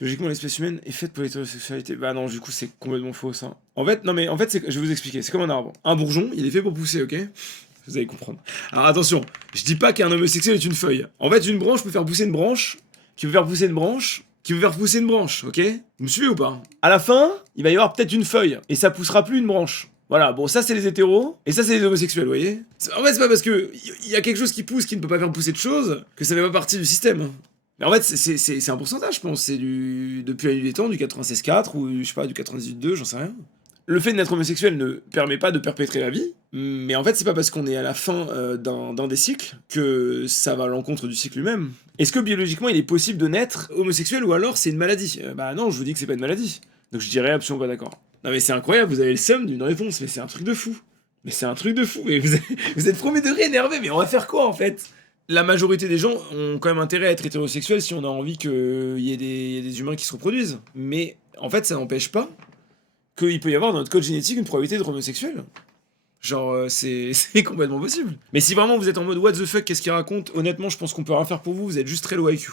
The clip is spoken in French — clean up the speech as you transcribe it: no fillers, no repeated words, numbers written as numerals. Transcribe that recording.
Logiquement, l'espèce humaine est faite pour l'hétérosexualité. Bah non, du coup, c'est complètement faux, ça. En fait, non mais, en fait, je vais vous expliquer. C'est comme un arbre. Un bourgeon, il est fait pour pousser, ok? Vous allez comprendre. Alors attention, je dis pas qu'un homosexuel est une feuille. En fait, une branche peut faire pousser une branche, qui peut faire pousser une branche, qui peut faire pousser une branche, ok? Vous me suivez ou pas? À la fin, il va y avoir peut-être une feuille, et ça poussera plus une branche. Voilà, bon, ça c'est les hétéros, et ça c'est les homosexuels, vous voyez? En fait, c'est pas parce que y a quelque chose qui pousse qui ne peut pas faire pousser de choses que ça fait pas partie du système. Mais en fait, c'est un pourcentage, je pense. C'est depuis la nuit des temps, du 96,4 ou je sais pas, du 98,2, j'en sais rien. Le fait de naître homosexuel ne permet pas de perpétrer la vie, mais en fait, c'est pas parce qu'on est à la fin d'un des cycles que ça va à l'encontre du cycle lui-même. Est-ce que biologiquement il est possible de naître homosexuel ou alors c'est une maladie? Bah non, je vous dis que c'est pas une maladie. Donc je dirais absolument pas d'accord. Non mais c'est incroyable, vous avez le seum d'une réponse, mais c'est un truc de fou. Mais c'est un truc de fou, mais vous êtes premier degré énervé, mais on va faire quoi en fait? La majorité des gens ont quand même intérêt à être hétérosexuels si on a envie qu'il y ait des humains qui se reproduisent. Mais en fait, ça n'empêche pas qu'il peut y avoir dans notre code génétique une probabilité d'être homosexuel. Genre, c'est complètement possible. Mais si vraiment vous êtes en mode what the fuck, qu'est-ce qu'il raconte? Honnêtement, je pense qu'on peut rien faire pour vous, vous êtes juste très low IQ.